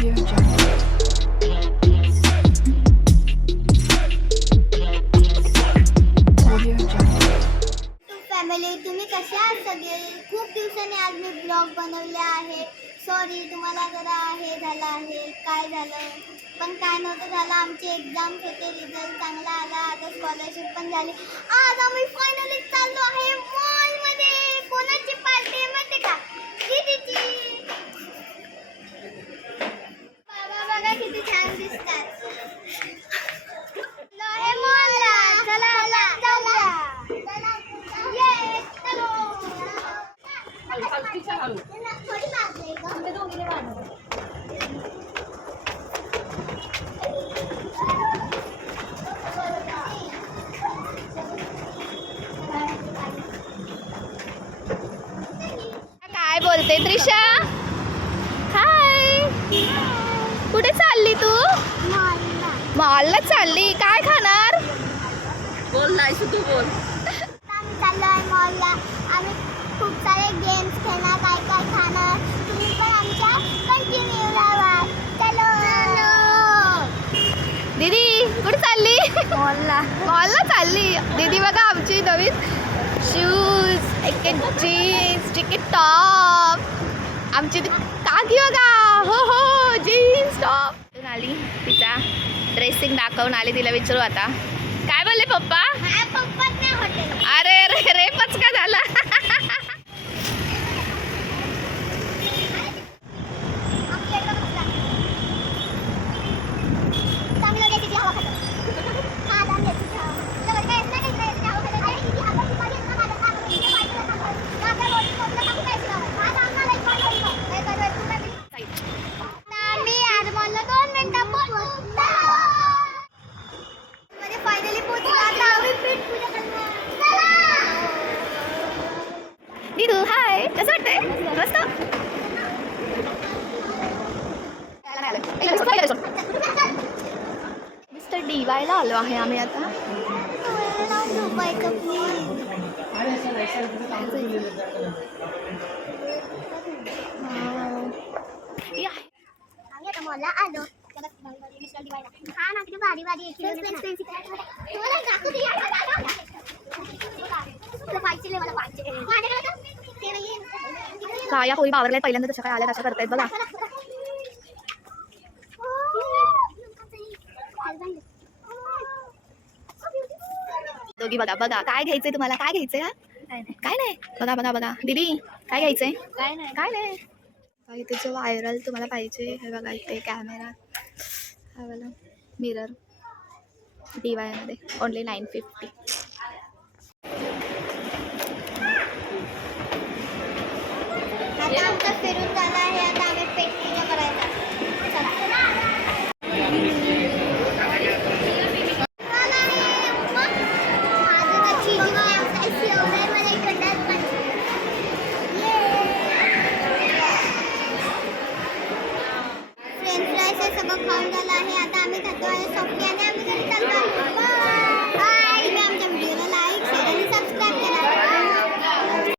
Audio Jungle. Audio Jungle. Family, तुम्ही कसे आहात सगळे? खूप दिवसांनी आज मी ब्लॉग बनवले आहे. सॉरी, तुम्हाला जरा हे झालं आहे, काय झालं पण काय नव्हतं झालं. आमचे एक्झाम्स होते, रिझल्ट चांगला आला, आता स्कॉलरशिप पण झाली. आज आम्ही फायनली चाललो आहे मॉलमध्ये. कोणाची पार्टी माहिती का? दीदीची. बाबा बघा किती छान दिसतात. हे मॉलला चला जाऊया. काय बोलते त्रिशा? हाय, कुठे चालली तू? मॉलला चालली. काय खाणार? बोल नाही तू बोल. आम्ही चाललो आहे मॉलला. आम्ही खूप सारे गेम्स खेळणार, काय काय खाणार. तुम्ही पण आमच्या कंटिन्यू राहा. चलो दीदी कुठे चालली? मॉलला चालली दीदी. बघा आमची नवीन शूज, एक जीन्स, एक टॉप. आमची काकी बघा, हो हो जीन्स टॉप आली. तिचा ड्रेसिंग दाखवून आली. तिला विचारू आता काय बोलले पप्पा? अरे रे रे पचका झाला. दीदू हाय, कसं वाटतंय? मस्त. मिस्टर DYला आलो आहे आम्ही आता. मॉलला आलो. हा ना, किती भारी भारी या होळी बावरल्या पहिल्यांदा तशा काय आल्या तशा करतायत बघा. दोघी बघा बघा काय घ्यायचंय तुम्हाला? काय घ्यायचंय? काय नाही. बघा बघा बघा दीदी काय घ्यायचंय? काय नाही काय नाही. इथे जो व्हायरल तुम्हाला पाहिजे हे बघा. इथे कॅमेरा, हा वाला मिरर DY मध्ये ओनली 950. आता आमचं फिरून झालं आहे. आता आम्ही पेटी करायचा. फ्रेंच फ्राईज सगळं खाऊन झालं आहे. आता आम्ही खातो आहे सॉफ्टी आणि आम्ही घरी चाललो आहे.